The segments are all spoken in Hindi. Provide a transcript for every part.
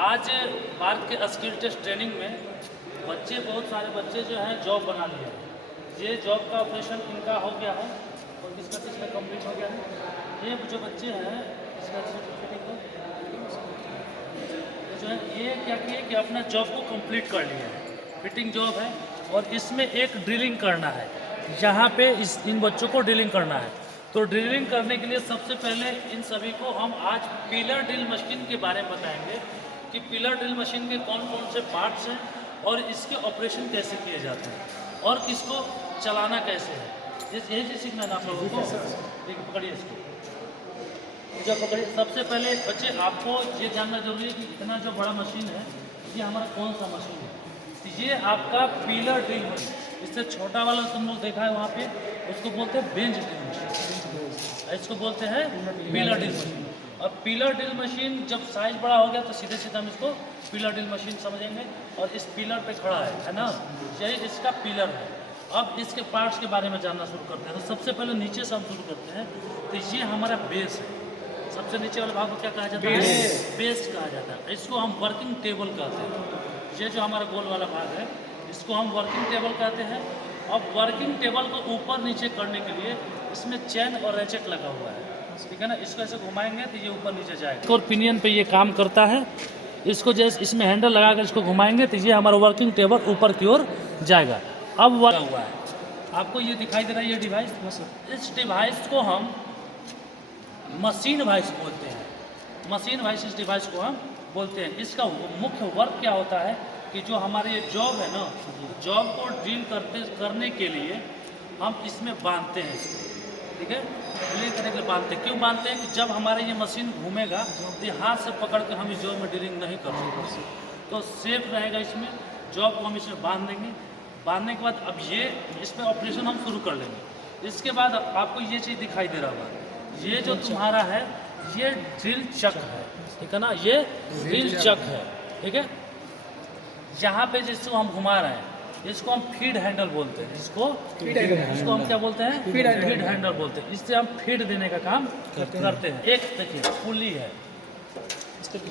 आज मार्क के स्किल टेस्ट ट्रेनिंग में बहुत सारे बच्चे जो हैं जॉब बना लिए हैं। ये जॉब का ऑपरेशन इनका हो गया है और किसका कंप्लीट हो गया है। ये जो बच्चे हैं इसका जो है ये क्या किए कि अपना जॉब को कंप्लीट कर लिए हैं। फिटिंग जॉब है और इसमें एक ड्रिलिंग करना है। यहाँ पे इन बच्चों को ड्रिलिंग करना है। तो ड्रिलिंग करने के लिए सबसे पहले इन सभी को हम आज पिलर ड्रिल मशीन के बारे में बताएंगे कि पिलर ड्रिल मशीन के कौन कौन से पार्ट्स हैं और इसके ऑपरेशन कैसे किए जाते हैं और किसको चलाना कैसे है। यही चीज़ सीखना है आप लोगों को। देखिए पकड़िए इसको, जब पकड़िए सबसे पहले बच्चे आपको ये जानना जरूरी है कि इतना जो बड़ा मशीन है ये हमारा कौन सा मशीन है। तो ये आपका पिलर ड्रिल मशीन, इससे छोटा वाला तुम लोग देखा है वहाँ पे, उसको बोलते हैं बेंच ड्रिल मशीन, इसको बोलते हैं पिलर ड्रिल मशीन। और पिलर ड्रिल मशीन जब साइज बड़ा हो गया तो सीधे सीधे हम इसको पिलर ड्रिल मशीन समझेंगे। और इस पिलर पे खड़ा है ना, यही इसका पिलर है। अब इसके पार्ट्स के बारे में जानना शुरू करते हैं। तो सबसे पहले नीचे से हम शुरू करते हैं। तो ये हमारा बेस है। सबसे नीचे वाले भाग को क्या कहा जाता है? बेस कहा जाता है। इसको हम वर्किंग टेबल कहते हैं। ये जो हमारा गोल वाला भाग है इसको हम वर्किंग टेबल कहते हैं। अब वर्किंग टेबल को ऊपर नीचे करने के लिए इसमें चैन और रेचेट लगा हुआ है, ठीक है ना। इसको ऐसे घुमाएंगे तो ये ऊपर नीचे जाएगा और पिनियन पे ये काम करता है। इसको जैसे इसमें हैंडल लगाकर इसको घुमाएंगे तो ये हमारा वर्किंग टेबल ऊपर की ओर जाएगा। अब हुआ है आपको ये दिखाई दे रहा है ये डिवाइस। इस डिवाइस को हम मशीन वाइस बोलते हैं। मशीन वाइस इस डिवाइस को हम बोलते हैं। इसका मुख्य वर्क क्या होता है कि जो हमारे ये जॉब है ना, जॉब को ड्रिल करने के लिए हम इसमें बांधते हैं इसको, ठीक है। ड्रिलिंग करने के लिए बांधते हैं। क्यों बांधते हैं कि जब हमारे ये मशीन घूमेगा तो ये हाथ से पकड़ के हम इस जॉब में ड्रिलिंग नहीं कर सकते, तो सेफ रहेगा। इसमें जॉब को हम इसमें बांध देंगे। बांधने के बाद अब ये इसमें ऑपरेशन हम शुरू कर लेंगे। इसके बाद आपको ये चीज़ दिखाई दे रहा होगा, ये जो तुम्हारा है ये ड्रिल चक है, ठीक है ना। ये ड्रिल चक है, ठीक है। यहाँ पे जिसको हम घुमा रहे हैं इसको हम फीड हैंडल बोलते हैं। इसको हम क्या बोलते हैं? फीड हैंडल बोलते हैं। इससे हम फीड देने का काम करते हैं। एक देखिए पुली है,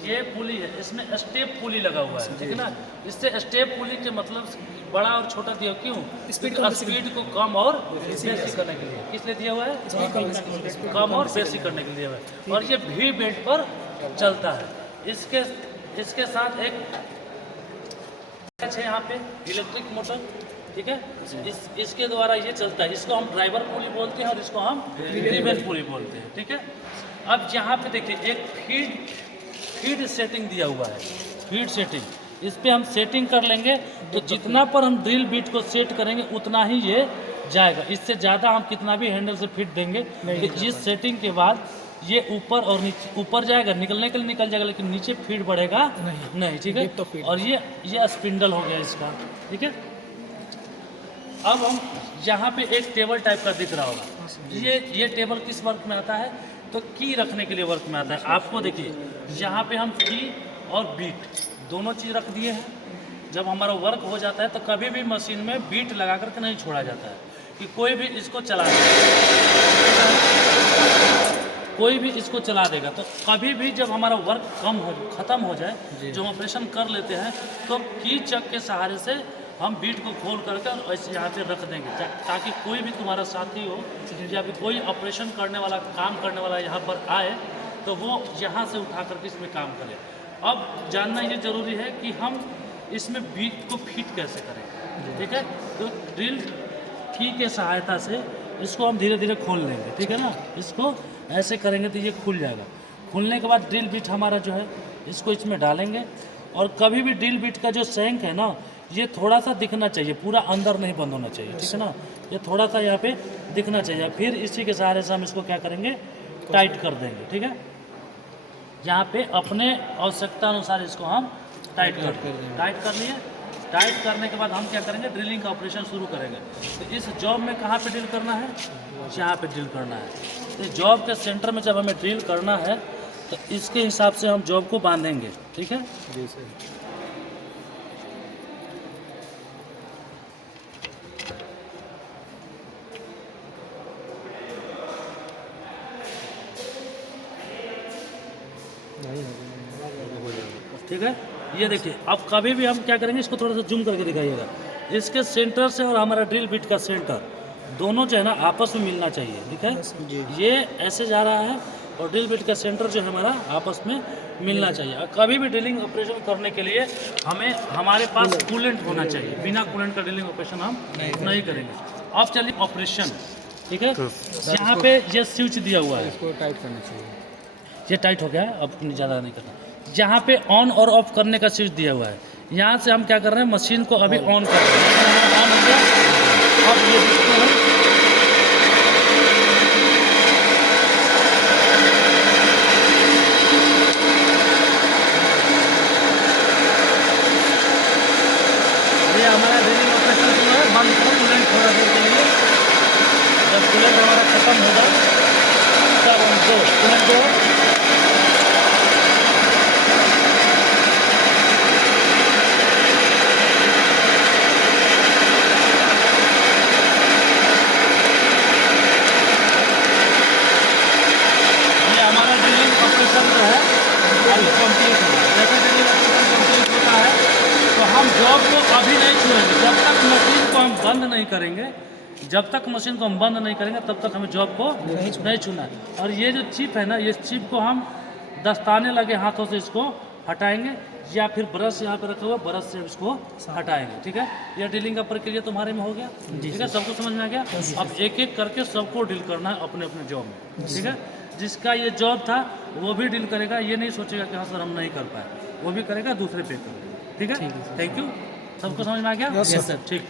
ये पुली है, इसमें स्टेप पुली लगा हुआ है, ठीक है ना। इससे स्टेप पुली के मतलब बड़ा और छोटा दिया क्यों? स्पीड को कम और बेसिक करने के लिए। किस लिए दिया हुआ है? कम और बेसिक करने के लिए हुआ है। और ये भी बेड पर चलता है। इसके साथ एक है यहाँ पे इलेक्ट्रिक मोटर, ठीक है। इसके द्वारा ये चलता है। इसको हम ड्राइवर पुली बोलते हैं और इसको हम रिवेल पुली बोलते हैं, ठीक है। अब यहाँ पे देखिए एक फीड सेटिंग दिया हुआ है। फीड सेटिंग, इस पर हम सेटिंग कर लेंगे तो जितना पर हम ड्रिल बीट को सेट करेंगे उतना ही ये जाएगा। इससे ज़्यादा हम कितना भी हैंडल से फिट देंगे तो इस सेटिंग के बाद ये ऊपर और नीचे ऊपर जाएगा, निकलने के लिए निकल जाएगा, लेकिन नीचे फीड बढ़ेगा नहीं, ठीक है। और ये स्पिंडल हो गया इसका, ठीक है। अब हम यहाँ पे एक टेबल टाइप का दिख रहा होगा। ये टेबल किस वर्क में आता है? तो की रखने के लिए वर्क में आता है। आपको देखिए यहाँ पे हम की और बीट दोनों चीज़ रख दिए हैं। जब हमारा वर्क हो जाता है तो कभी भी मशीन में बीट लगा करके नहीं छोड़ा जाता है कि कोई भी इसको चला देगा। तो कभी भी जब हमारा वर्क ख़त्म हो जाए, जो ऑपरेशन कर लेते हैं, तो की चक के सहारे से हम बीट को खोल करके और ऐसे यहाँ पे रख देंगे ताकि कोई भी तुम्हारा साथी हो या फिर कोई ऑपरेशन करने वाला काम करने वाला यहाँ पर आए तो वो यहाँ से उठा करके इसमें काम करे। अब जानना ये ज़रूरी है कि हम इसमें बीट को फिट कैसे करें, ठीक है। तो ड्रिल की के सहायता से इसको हम धीरे धीरे खोल लेंगे, ठीक है ना। इसको ऐसे करेंगे तो ये खुल जाएगा। खुलने के बाद ड्रिल बिट हमारा जो है इसको इसमें डालेंगे। और कभी भी ड्रिल बिट का जो सैंक है ना, ये थोड़ा सा दिखना चाहिए, पूरा अंदर नहीं बंद होना चाहिए, ठीक है ना। ये थोड़ा सा यहाँ पे दिखना चाहिए। फिर इसी के सहारे से हम इसको क्या करेंगे? टाइट कर देंगे, ठीक है। यहाँ पे अपने आवश्यकता अनुसार इसको हम टाइट कर लिए। टाइट करने के बाद हम क्या करेंगे? ड्रिलिंग का ऑपरेशन शुरू करेंगे। तो इस जॉब में कहाँ पे ड्रिल करना है? यहाँ पे ड्रिल करना है। तो जॉब के सेंटर में जब हमें ड्रिल करना है तो इसके हिसाब से हम जॉब को बांधेंगे, ठीक है जी सर। ठीक है। ये देखिए, अब कभी भी हम क्या करेंगे, इसको थोड़ा सा जूम करके दिखाइएगा। इसके सेंटर से और हमारा ड्रिल बिट का सेंटर दोनों जो है ना आपस में मिलना चाहिए, ठीक है। ये ऐसे जा रहा है और ड्रिल बिट का सेंटर जो है हमारा आपस में मिलना चाहिए। और कभी भी ड्रिलिंग ऑपरेशन करने के लिए हमारे पास कूलेंट होना चाहिए। बिना कूलेंट का ड्रिलिंग ऑपरेशन हम नहीं करेंगे। अब चलिए ऑपरेशन, ठीक है। यहाँ पे ये स्विच दिया हुआ है, इसको टाइट करना चाहिए। ये टाइट हो गया है, अब ज़्यादा नहीं करना। यहाँ पे ऑन और ऑफ करने का स्विच दिया हुआ है। यहाँ से हम क्या कर रहे हैं, मशीन को अभी ऑन कर रहे हैं। ऑन हो गया, अब ये देखते हैं, ये हमारा ड्रिलिंग ऑपरेशन जो है बंद करो कूलेंट थोड़ा देर के लिए। जब कूलेंट हमारा खत्म होगा तब हमको कूलेंट को जॉब को अभी नहीं छूएंगे। जब तक मशीन को हम बंद नहीं करेंगे, जब तक मशीन को हम बंद नहीं करेंगे तब तक हमें जॉब को नहीं छूना है। और ये जो चिप है ना, ये चिप को हम दस्ताने लगे हाथों से इसको हटाएंगे, या फिर ब्रश यहाँ पे रखा हुआ ब्रश से इसको हटाएंगे, ठीक है। ये ड्रिलिंग का प्रक्रिया तुम्हारे में हो गया, ठीक है। सबको समझ में आ गया। अब एक एक करके सबको डील करना है अपने अपने जॉब में, ठीक है। जिसका ये जॉब था वो भी डील करेगा, ये नहीं सोचेगा कि हाँ सर हम नहीं कर पाए, वो भी करेगा, दूसरे पे करेगा, ठीक है। Thank you. सबको समझ में आ गया? Yes sir. ठीक।